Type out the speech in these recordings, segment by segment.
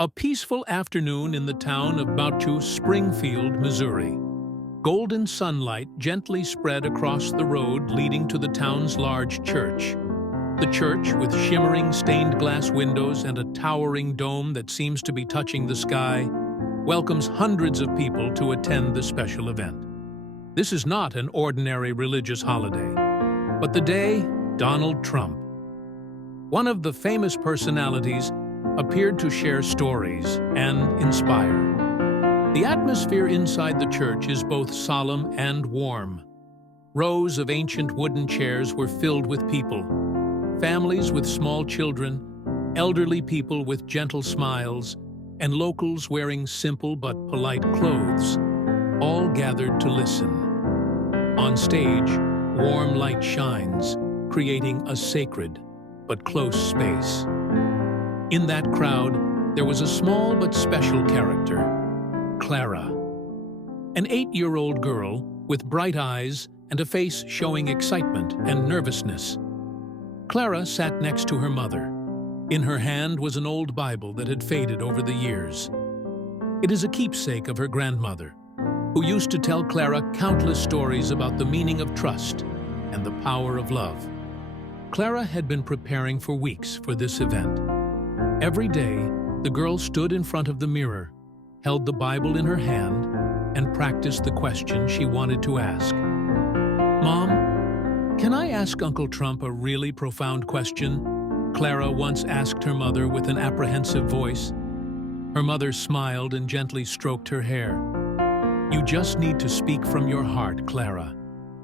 A peaceful afternoon in the town of Bouchoux, Springfield, Missouri. Golden sunlight gently spread across the road leading to the town's large church. The church, with shimmering stained glass windows and a towering dome that seems to be touching the sky, welcomes hundreds of people to attend the special event. This is not an ordinary religious holiday, but the day Donald Trump, one of the famous personalities, appeared to share stories and inspire. The atmosphere inside the church is both solemn and warm. Rows of ancient wooden chairs were filled with people, families with small children, elderly people with gentle smiles, and locals wearing simple but polite clothes, all gathered to listen. On stage, warm light shines, creating a sacred but close space. In that crowd, there was a small but special character, Clara, an 8-year-old girl with bright eyes and a face showing excitement and nervousness. Clara sat next to her mother. In her hand was an old Bible that had faded over the years. It is a keepsake of her grandmother, who used to tell Clara countless stories about the meaning of trust and the power of love. Clara had been preparing for weeks for this event. Every day, the girl stood in front of the mirror, held the Bible in her hand, and practiced the question she wanted to ask. "Mom, can I ask Uncle Trump a really profound question?" Clara once asked her mother with an apprehensive voice. Her mother smiled and gently stroked her hair. "You just need to speak from your heart, Clara,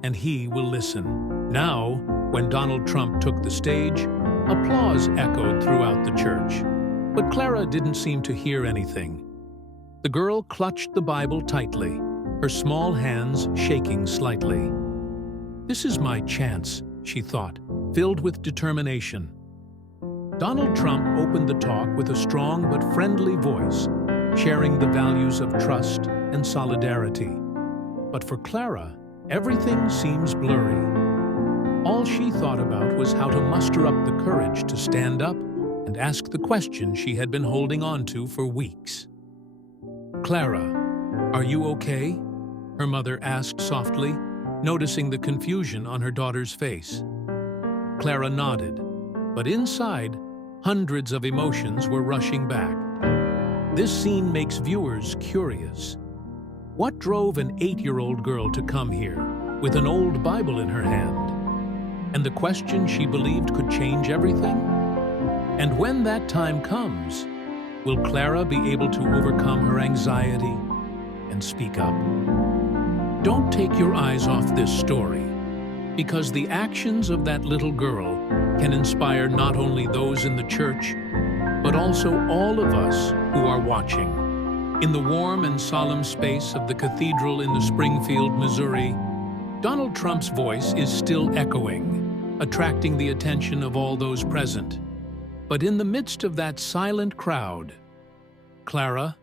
and he will listen." Now, when Donald Trump took the stage, applause echoed throughout the church. But Clara didn't seem to hear anything. The girl clutched the Bible tightly, her small hands shaking slightly. "This is my chance," she thought, filled with determination. Donald Trump opened the talk with a strong but friendly voice, sharing the values of trust and solidarity. But for Clara, everything seems blurry. All she thought about was how to muster up the courage to stand up and ask the question she had been holding on to for weeks. "Clara, are you okay?" her mother asked softly, noticing the confusion on her daughter's face. Clara nodded, but inside, hundreds of emotions were rushing back. This scene makes viewers curious. What drove an 8-year-old girl to come here with an old Bible in her hand? And the question she believed could change everything? And when that time comes, will Clara be able to overcome her anxiety and speak up? Don't take your eyes off this story, because the actions of that little girl can inspire not only those in the church, but also all of us who are watching. In the warm and solemn space of the cathedral in the Springfield, Missouri, Donald Trump's voice is still echoing, attracting the attention of all those present. But in the midst of that silent crowd, Clara,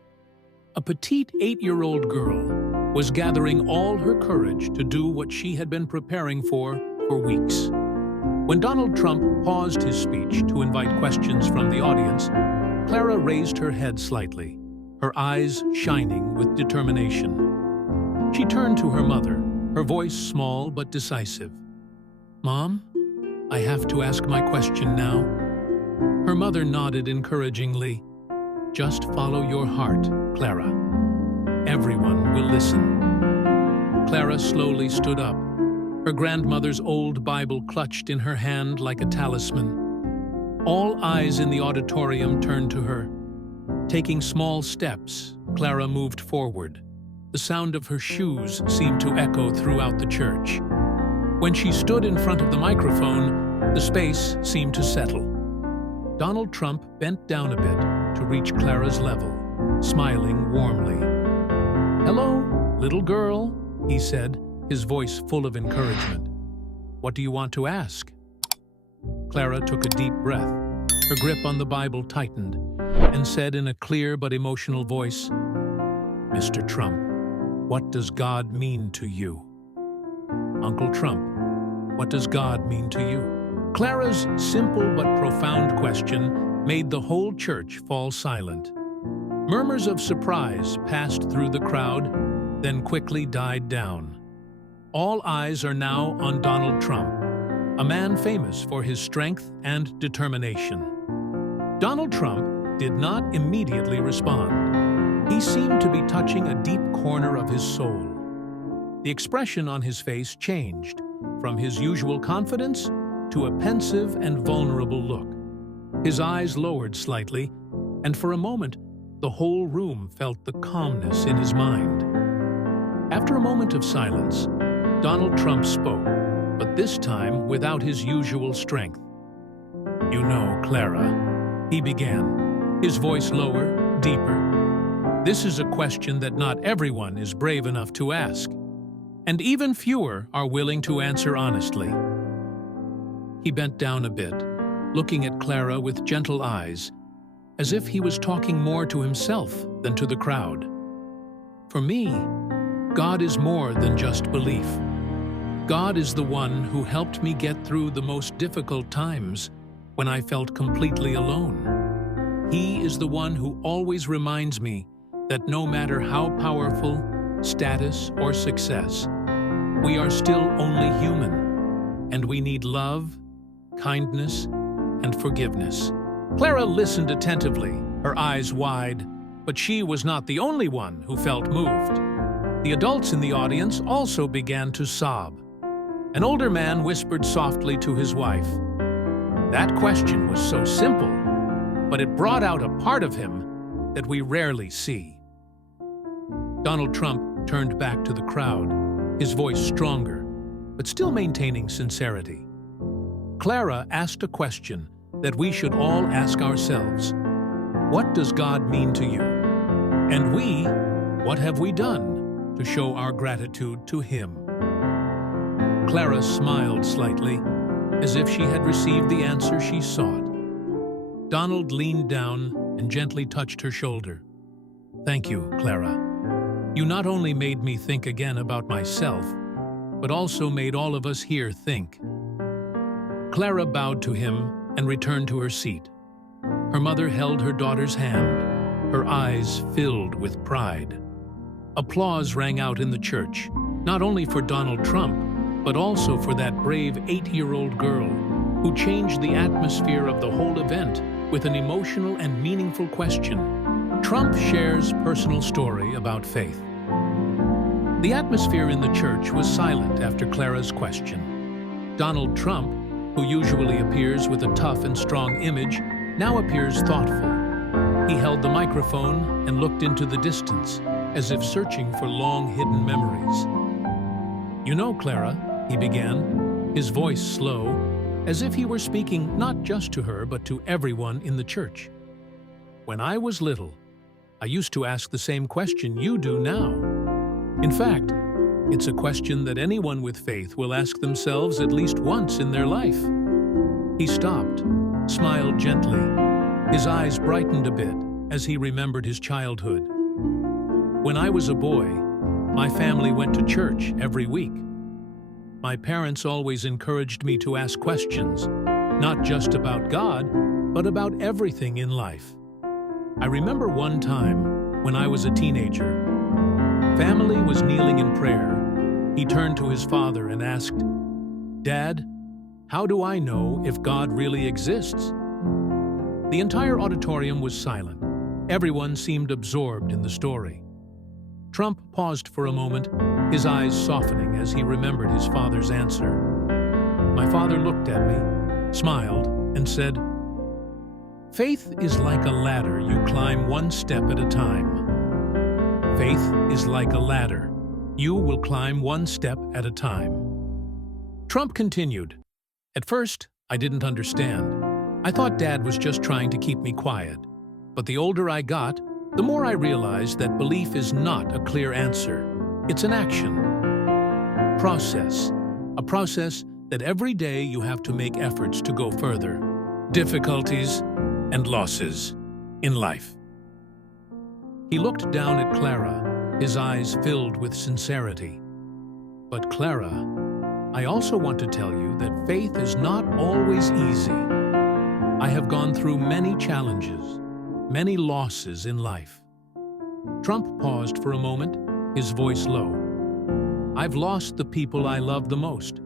a petite 8-year-old girl, was gathering all her courage to do what she had been preparing for weeks. When Donald Trump paused his speech to invite questions from the audience, Clara raised her head slightly, her eyes shining with determination. She turned to her mother, her voice small but decisive. "Mom, I have to ask my question now." Her mother nodded encouragingly. "Just follow your heart, Clara. Everyone will listen." Clara slowly stood up, her grandmother's old Bible clutched in her hand like a talisman. All eyes in the auditorium turned to her. Taking small steps, Clara moved forward. The sound of her shoes seemed to echo throughout the church. When she stood in front of the microphone, the space seemed to settle. Donald Trump bent down a bit to reach Clara's level, smiling warmly. "Hello, little girl," he said, his voice full of encouragement. "What do you want to ask?" Clara took a deep breath. Her grip on the Bible tightened and said in a clear but emotional voice, "Mr. Trump, what does God mean to you?" "Uncle Trump, what does God mean to you?" Clara's simple but profound question made the whole church fall silent. Murmurs of surprise passed through the crowd, then quickly died down. All eyes are now on Donald Trump, a man famous for his strength and determination. Donald Trump did not immediately respond. He seemed to be touching a deep corner of his soul. The expression on his face changed from his usual confidence to a pensive and vulnerable look. His eyes lowered slightly, and for a moment, the whole room felt the calmness in his mind. After a moment of silence, Donald Trump spoke, but this time without his usual strength. "You know, Clara," he began, his voice lower, deeper. "This is a question that not everyone is brave enough to ask, and even fewer are willing to answer honestly." He bent down a bit, looking at Clara with gentle eyes, as if he was talking more to himself than to the crowd. "For me, God is more than just belief. God is the one who helped me get through the most difficult times when I felt completely alone. He is the one who always reminds me that no matter how powerful, status, or success, we are still only human, and we need love, kindness, and forgiveness." Clara listened attentively, her eyes wide, but she was not the only one who felt moved. The adults in the audience also began to sob. An older man whispered softly to his wife. That question was so simple, but it brought out a part of him that we rarely see. Donald Trump turned back to the crowd, his voice stronger, but still maintaining sincerity. Clara asked a question that we should all ask ourselves. What does God mean to you? And we, what have we done to show our gratitude to Him? Clara smiled slightly, as if she had received the answer she sought. Donald leaned down and gently touched her shoulder. "Thank you, Clara. You not only made me think again about myself, but also made all of us here think." Clara bowed to him and returned to her seat. Her mother held her daughter's hand, her eyes filled with pride. Applause rang out in the church, not only for Donald Trump, but also for that brave 8-year-old girl who changed the atmosphere of the whole event with an emotional and meaningful question. Trump shares personal story about faith. The atmosphere in the church was silent after Clara's question. Donald Trump, who usually appears with a tough and strong image, now appears thoughtful. He held the microphone and looked into the distance, as if searching for long-hidden memories. "You know, Clara," he began, his voice slow, as if he were speaking not just to her but to everyone in the church. "When I was little, I used to ask the same question you do now. In fact, it's a question that anyone with faith will ask themselves at least once in their life." He stopped, smiled gently. His eyes brightened a bit as he remembered his childhood. "When I was a boy, my family went to church every week. My parents always encouraged me to ask questions, not just about God, but about everything in life. I remember one time when I was a teenager. Family was kneeling in prayer. He turned to his father and asked, 'Dad, how do I know if God really exists?' The entire auditorium was silent. Everyone seemed absorbed in the story. Trump paused for a moment, his eyes softening as he remembered his father's answer. My father looked at me, smiled, and said, 'Faith is like a ladder you climb one step at a time. Faith is like a ladder. You will climb one step at a time.'" Trump continued, "At first, I didn't understand. I thought Dad was just trying to keep me quiet. But the older I got, the more I realized that belief is not a clear answer. It's an action. A process that every day you have to make efforts to go further. Difficulties and losses in life." He looked down at Clara, his eyes filled with sincerity. "But Clara, I also want to tell you that faith is not always easy. I have gone through many challenges, many losses in life. Trump paused for a moment, his voice low. "I've lost the people I love the most.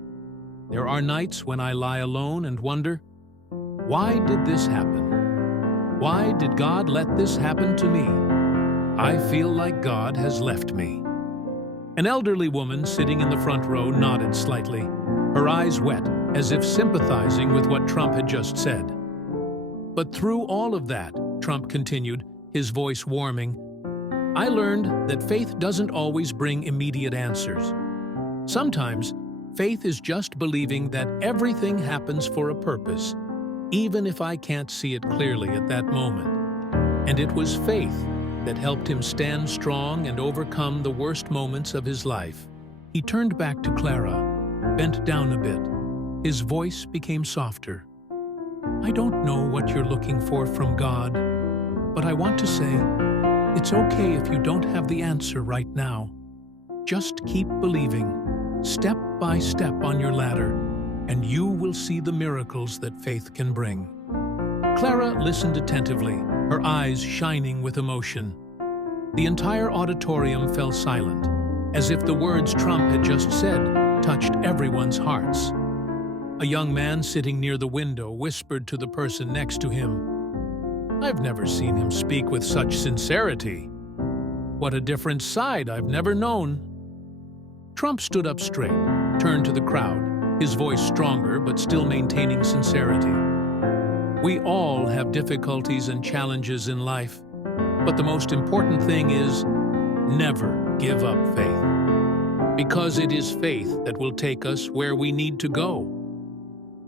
There are nights when I lie alone and wonder, why did this happen? Why did God let this happen to me? I feel like God has left me." An elderly woman sitting in the front row nodded slightly, her eyes wet, as if sympathizing with what Trump had just said. "But through all of that," Trump continued, his voice warming, "I learned that faith doesn't always bring immediate answers. Sometimes, faith is just believing that everything happens for a purpose, even if I can't see it clearly at that moment." And it was faith that helped him stand strong and overcome the worst moments of his life. He turned back to Clara, bent down a bit. His voice became softer. "I don't know what you're looking for from God, but I want to say, it's okay if you don't have the answer right now. Just keep believing, step by step on your ladder, and you will see the miracles that faith can bring." Clara listened attentively, her eyes shining with emotion. The entire auditorium fell silent, as if the words Trump had just said touched everyone's hearts. A young man sitting near the window whispered to the person next to him, "I've never seen him speak with such sincerity. What a different side I've never known." Trump stood up straight, turned to the crowd, his voice stronger but still maintaining sincerity. "We all have difficulties and challenges in life, but the most important thing is never give up faith. Because it is faith that will take us where we need to go."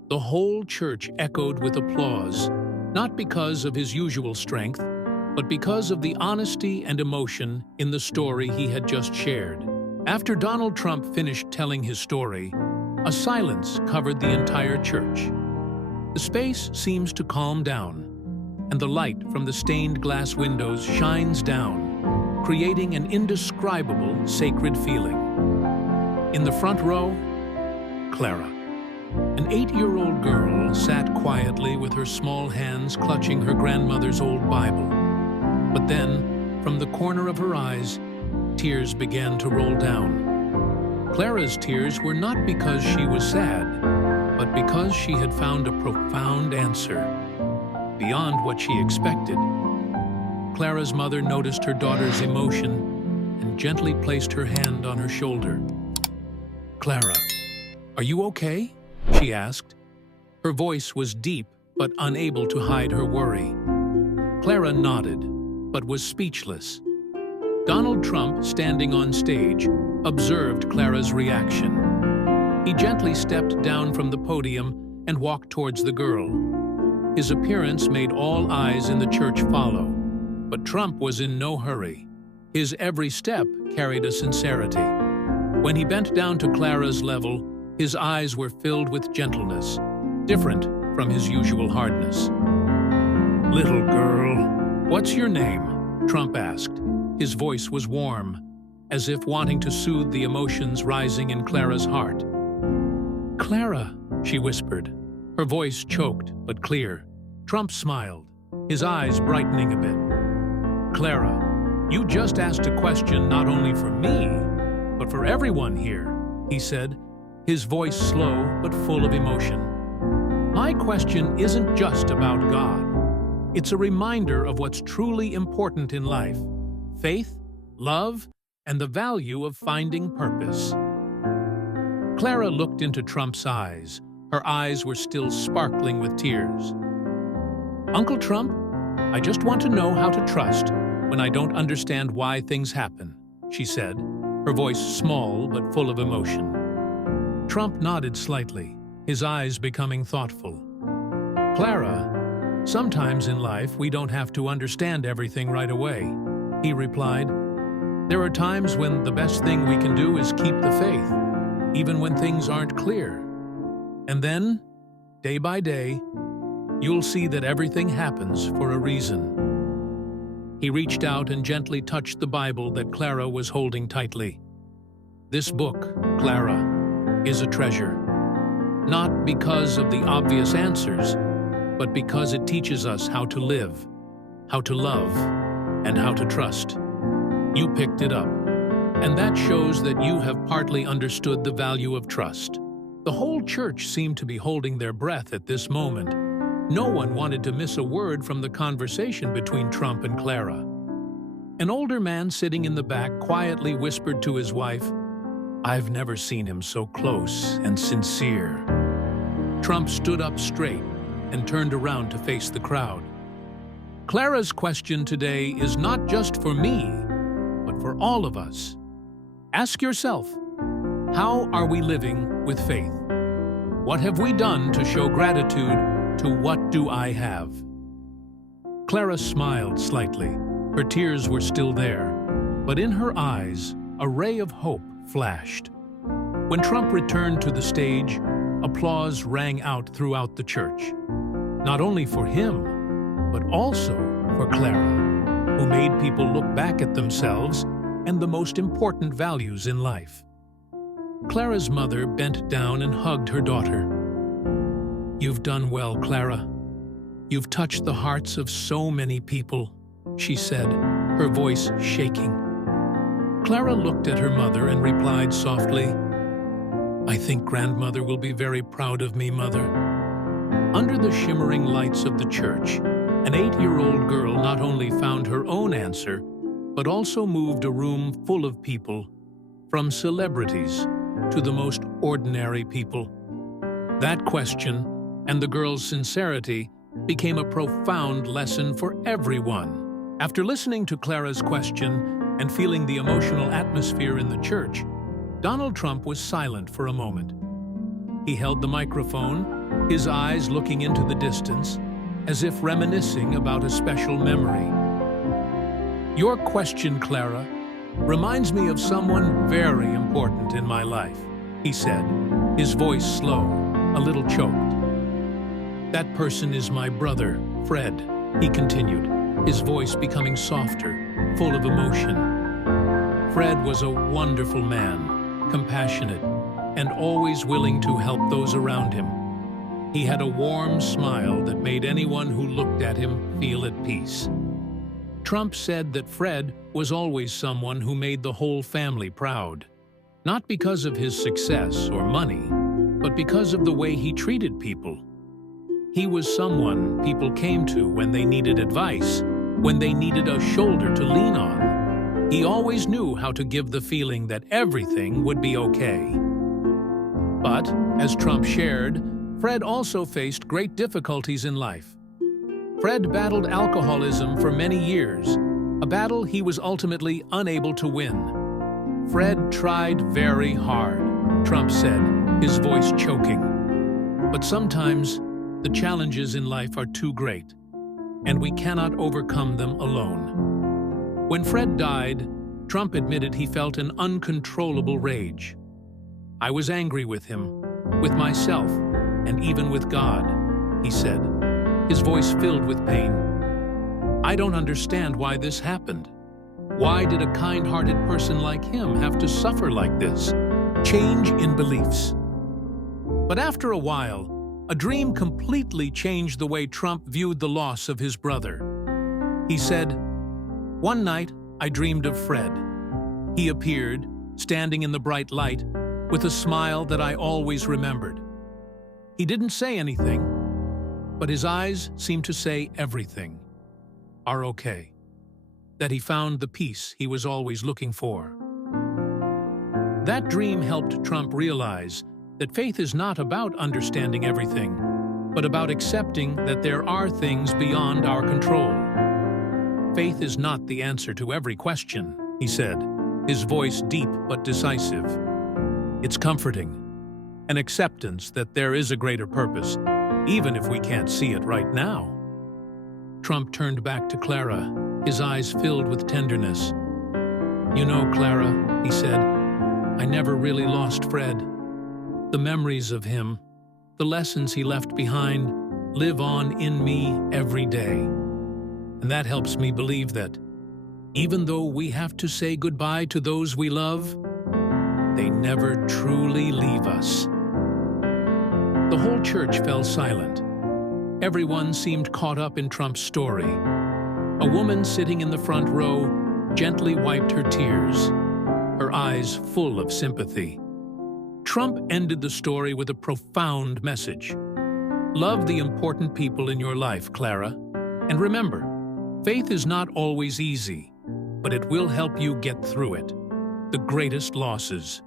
The whole church echoed with applause, not because of his usual strength, but because of the honesty and emotion in the story he had just shared. After Donald Trump finished telling his story, a silence covered the entire church. The space seems to calm down, and the light from the stained glass windows shines down, creating an indescribable sacred feeling. In the front row, Clara. An 8-year-old girl sat quietly with her small hands clutching her grandmother's old Bible. But then, from the corner of her eyes, tears began to roll down. Clara's tears were not because she was sad, but because she had found a profound answer, beyond what she expected. Clara's mother noticed her daughter's emotion and gently placed her hand on her shoulder. "Clara, are you okay?" she asked. Her voice was deep but unable to hide her worry. Clara nodded, but was speechless. Donald Trump, standing on stage, observed Clara's reaction. He gently stepped down from the podium and walked towards the girl. His appearance made all eyes in the church follow, but Trump was in no hurry. His every step carried a sincerity. When he bent down to Clara's level, his eyes were filled with gentleness, different from his usual hardness. "Little girl, what's your name?" Trump asked. His voice was warm, as if wanting to soothe the emotions rising in Clara's heart. "Clara," she whispered, her voice choked but clear. Trump smiled, his eyes brightening a bit. "Clara, you just asked a question not only for me, but for everyone here," he said, his voice slow but full of emotion. "My question isn't just about God. It's a reminder of what's truly important in life: faith, love, and the value of finding purpose." Clara looked into Trump's eyes. Her eyes were still sparkling with tears. "Uncle Trump, I just want to know how to trust when I don't understand why things happen," she said, her voice small but full of emotion. Trump nodded slightly, his eyes becoming thoughtful. "Clara, sometimes in life we don't have to understand everything right away," he replied. "There are times when the best thing we can do is keep the faith, even when things aren't clear. And then, day by day, you'll see that everything happens for a reason." He reached out and gently touched the Bible that Clara was holding tightly. "This book, Clara, is a treasure. Not because of the obvious answers, but because it teaches us how to live, how to love, and how to trust." You picked it up. And that shows that you have partly understood the value of trust. The whole church seemed to be holding their breath at this moment. No one wanted to miss a word from the conversation between Trump and Clara. An older man sitting in the back quietly whispered to his wife, "I've never seen him so close and sincere." Trump stood up straight and turned around to face the crowd. Clara's question today is not just for me, but for all of us. Ask yourself, how are we living with faith? What have we done to show gratitude to what do I have? Clara smiled slightly. Her tears were still there, but in her eyes, a ray of hope flashed. When Trump returned to the stage, applause rang out throughout the church. Not only for him, but also for Clara, who made people look back at themselves and the most important values in life. Clara's mother bent down and hugged her daughter. "You've done well, Clara. You've touched the hearts of so many people," she said, her voice shaking. Clara looked at her mother and replied softly, "I think grandmother will be very proud of me, Mother." Under the shimmering lights of the church, an 8-year-old girl not only found her own answer, but also moved a room full of people, from celebrities to the most ordinary people. That question, and the girl's sincerity, became a profound lesson for everyone. After listening to Clara's question and feeling the emotional atmosphere in the church, Donald Trump was silent for a moment. He held the microphone, his eyes looking into the distance, as if reminiscing about a special memory. "Your question, Clara, reminds me of someone very important in my life," he said, his voice slow, a little choked. "That person is my brother, Fred," he continued, his voice becoming softer, full of emotion. Fred was a wonderful man, compassionate, and always willing to help those around him. He had a warm smile that made anyone who looked at him feel at peace. Trump said that Fred was always someone who made the whole family proud, not because of his success or money, but because of the way he treated people. He was someone people came to when they needed advice, when they needed a shoulder to lean on. He always knew how to give the feeling that everything would be okay. But, as Trump shared, Fred also faced great difficulties in life. Fred battled alcoholism for many years, a battle he was ultimately unable to win. Fred tried very hard, Trump said, his voice choking. But sometimes, the challenges in life are too great, and we cannot overcome them alone. When Fred died, Trump admitted he felt an uncontrollable rage. "I was angry with him, with myself, and even with God," he said, his voice filled with pain. "I don't understand why this happened. Why did a kind-hearted person like him have to suffer like this?" Change in beliefs. But after a while, a dream completely changed the way Trump viewed the loss of his brother. He said, "One night, I dreamed of Fred. He appeared, standing in the bright light, with a smile that I always remembered. He didn't say anything, but his eyes seemed to say everything. Are okay. That he found the peace he was always looking for." That dream helped Trump realize that faith is not about understanding everything, but about accepting that there are things beyond our control. "Faith is not the answer to every question," he said, his voice deep but decisive. "It's comforting, an acceptance that there is a greater purpose, even if we can't see it right now." Trump turned back to Clara, his eyes filled with tenderness. "You know, Clara," he said, "I never really lost Fred. The memories of him, the lessons he left behind, live on in me every day. And that helps me believe that, even though we have to say goodbye to those we love, they never truly leave us." The whole church fell silent. Everyone seemed caught up in Trump's story. A woman sitting in the front row gently wiped her tears, her eyes full of sympathy. Trump ended the story with a profound message. Love the important people in your life, Clara. And remember, faith is not always easy, but it will help you get through it. The greatest losses.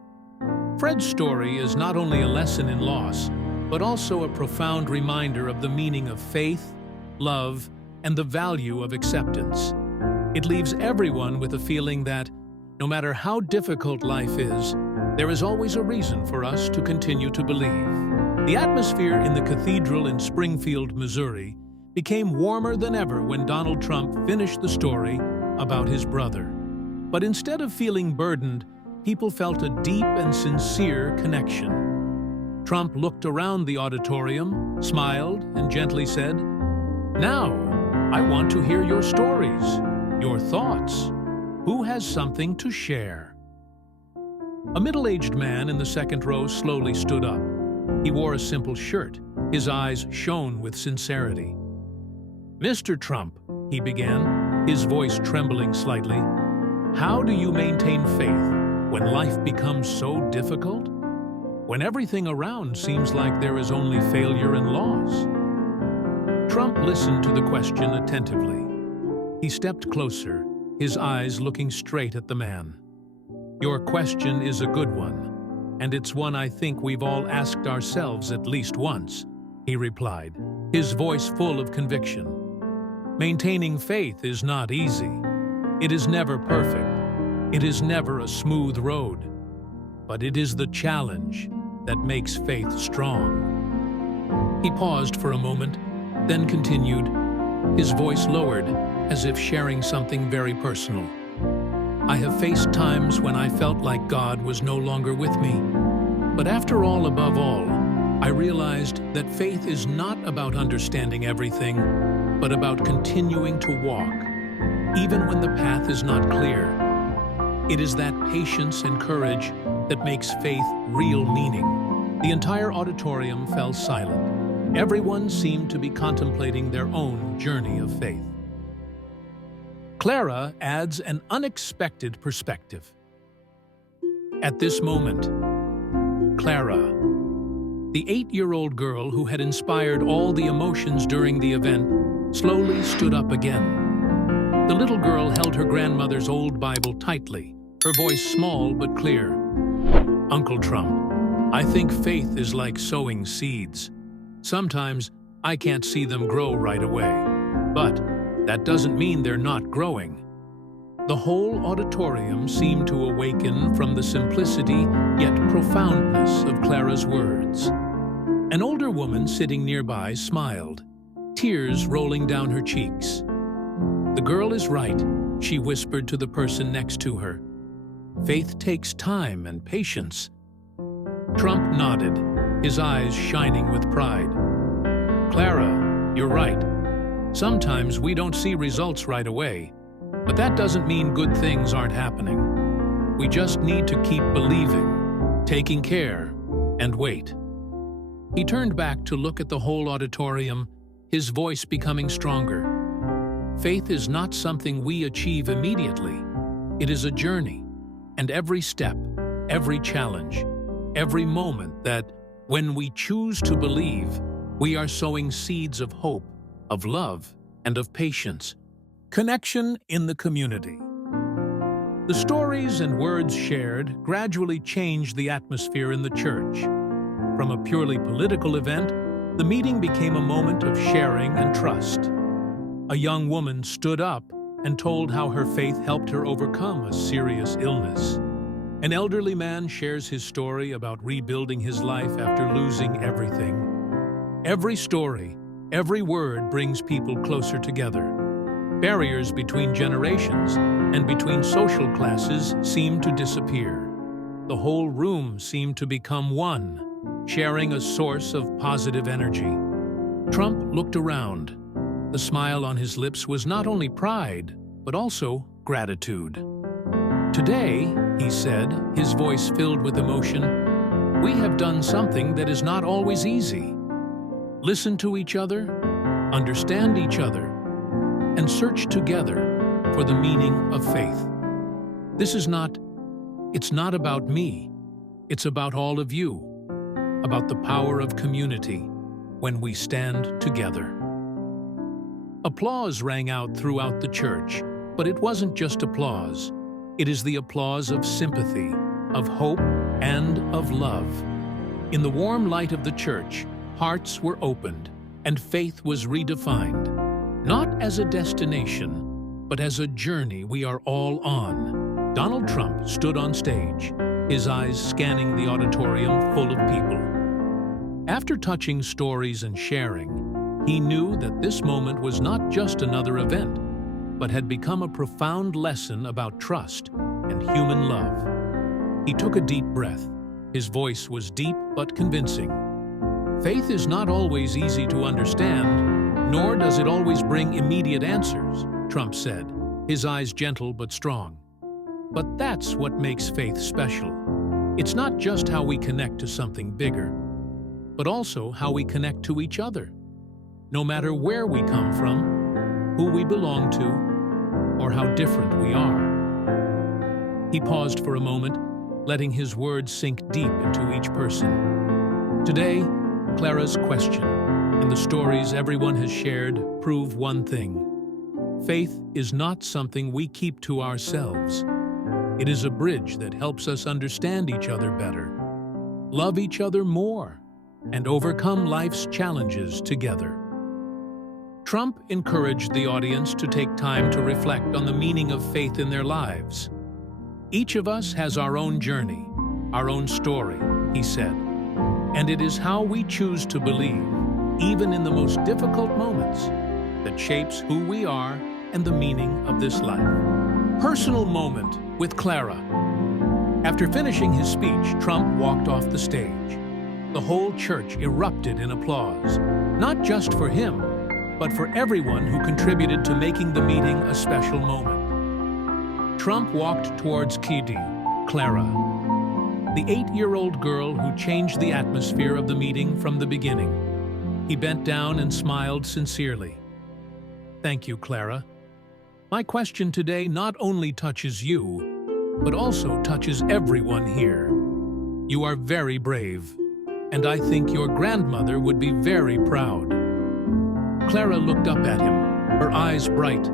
Fred's story is not only a lesson in loss, but also a profound reminder of the meaning of faith, love, and the value of acceptance. It leaves everyone with a feeling that, no matter how difficult life is, there is always a reason for us to continue to believe. The atmosphere in the cathedral in Springfield, Missouri, became warmer than ever when Donald Trump finished the story about his brother. But instead of feeling burdened, people felt a deep and sincere connection. Trump looked around the auditorium, smiled, and gently said, "Now, I want to hear your stories, your thoughts. Who has something to share?" A middle-aged man in the second row slowly stood up. He wore a simple shirt. His eyes shone with sincerity. "Mr. Trump," he began, his voice trembling slightly, "how do you maintain faith when life becomes so difficult? When everything around seems like there is only failure and loss?" Trump listened to the question attentively. He stepped closer, his eyes looking straight at the man. "Your question is a good one, and it's one I think we've all asked ourselves at least once," he replied, his voice full of conviction. Maintaining faith is not easy. It is never perfect. It is never a smooth road. But it is the challenge that makes faith strong. He paused for a moment, then continued, his voice lowered, as if sharing something very personal. "I have faced times when I felt like God was no longer with me. But after all, above all, I realized that faith is not about understanding everything, but about continuing to walk, even when the path is not clear. It is that patience and courage that makes faith real meaning." The entire auditorium fell silent. Everyone seemed to be contemplating their own journey of faith. Clara adds an unexpected perspective. At this moment, Clara, the 8-year-old girl who had inspired all the emotions during the event, slowly stood up again. The little girl held her grandmother's old Bible tightly, her voice small but clear. "Uncle Trump, I think faith is like sowing seeds. Sometimes I can't see them grow right away, but that doesn't mean they're not growing." The whole auditorium seemed to awaken from the simplicity yet profoundness of Clara's words. An older woman sitting nearby smiled, tears rolling down her cheeks. "The girl is right," she whispered to the person next to her. "Faith takes time and patience." Trump nodded, his eyes shining with pride. "Clara, you're right. Sometimes we don't see results right away, but that doesn't mean good things aren't happening. We just need to keep believing, taking care, and wait." He turned back to look at the whole auditorium, his voice becoming stronger. Faith is not something we achieve immediately. It is a journey, and every step, every challenge, every moment that, when we choose to believe, we are sowing seeds of hope, of love, and of patience. Connection in the community. The stories and words shared gradually changed the atmosphere in the church. From a purely political event, the meeting became a moment of sharing and trust. A young woman stood up and told how her faith helped her overcome a serious illness. An elderly man shares his story about rebuilding his life after losing everything. Every story, every word brings people closer together. Barriers between generations and between social classes seemed to disappear. The whole room seemed to become one, sharing a source of positive energy. Trump looked around. The smile on his lips was not only pride, but also gratitude. "Today," he said, his voice filled with emotion, "we have done something that is not always easy. Listen to each other, understand each other, and search together for the meaning of faith." It's not about me. It's about all of you, about the power of community when we stand together. Applause rang out throughout the church, but it wasn't just applause. It is the applause of sympathy, of hope, and of love. In the warm light of the church, hearts were opened, and faith was redefined, not as a destination, but as a journey we are all on. Donald Trump stood on stage, his eyes scanning the auditorium full of people. After touching stories and sharing, he knew that this moment was not just another event, but had become a profound lesson about trust and human love. He took a deep breath. His voice was deep but convincing. Faith is not always easy to understand, nor does it always bring immediate answers, Trump said, his eyes gentle but strong. But that's what makes faith special. It's not just how we connect to something bigger, but also how we connect to each other. No matter where we come from, who we belong to, or how different we are. He paused for a moment, letting his words sink deep into each person. Today, Clara's question and the stories everyone has shared prove one thing. Faith is not something we keep to ourselves. It is a bridge that helps us understand each other better, love each other more, and overcome life's challenges together. Trump encouraged the audience to take time to reflect on the meaning of faith in their lives. Each of us has our own journey, our own story, he said, and it is how we choose to believe, even in the most difficult moments, that shapes who we are and the meaning of this life. Personal moment with Clara. After finishing his speech, Trump walked off the stage. The whole church erupted in applause, not just for him, but for everyone who contributed to making the meeting a special moment. Trump walked towards Kidi, Clara, the 8-year-old girl who changed the atmosphere of the meeting from the beginning. He bent down and smiled sincerely. Thank you, Clara. My question today not only touches you, but also touches everyone here. You are very brave, and I think your grandmother would be very proud. Clara looked up at him, her eyes bright,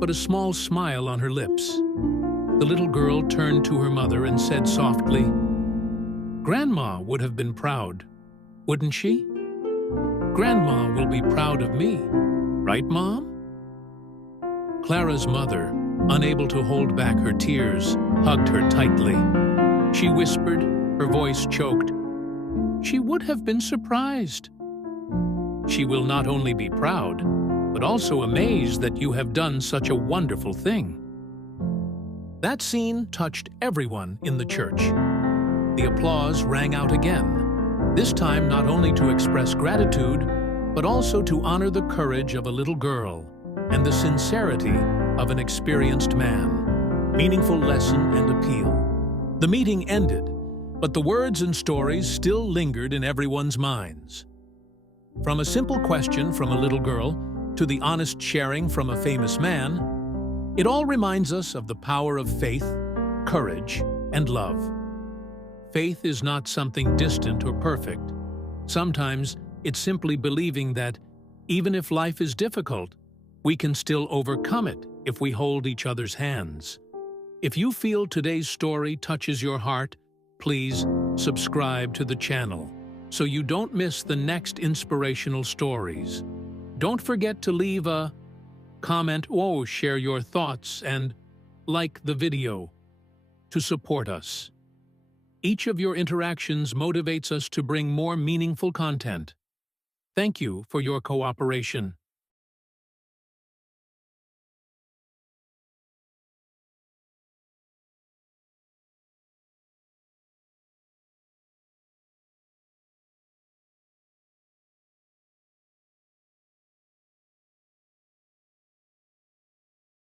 but a small smile on her lips. The little girl turned to her mother and said softly, "Grandma would have been proud, wouldn't she? Grandma will be proud of me, right, Mom?" Clara's mother, unable to hold back her tears, hugged her tightly. She whispered, her voice choked, "She would have been surprised. She will not only be proud, but also amazed that you have done such a wonderful thing." That scene touched everyone in the church. The applause rang out again, this time not only to express gratitude, but also to honor the courage of a little girl and the sincerity of an experienced man. Meaningful lesson and appeal. The meeting ended, but the words and stories still lingered in everyone's minds. From a simple question from a little girl to the honest sharing from a famous man, it all reminds us of the power of faith, courage, and love. Faith is not something distant or perfect. Sometimes it's simply believing that, even if life is difficult, we can still overcome it if we hold each other's hands. If you feel today's story touches your heart, please subscribe to the channel so you don't miss the next inspirational stories. Don't forget to leave a comment or share your thoughts and like the video to support us. Each of your interactions motivates us to bring more meaningful content. Thank you for your cooperation.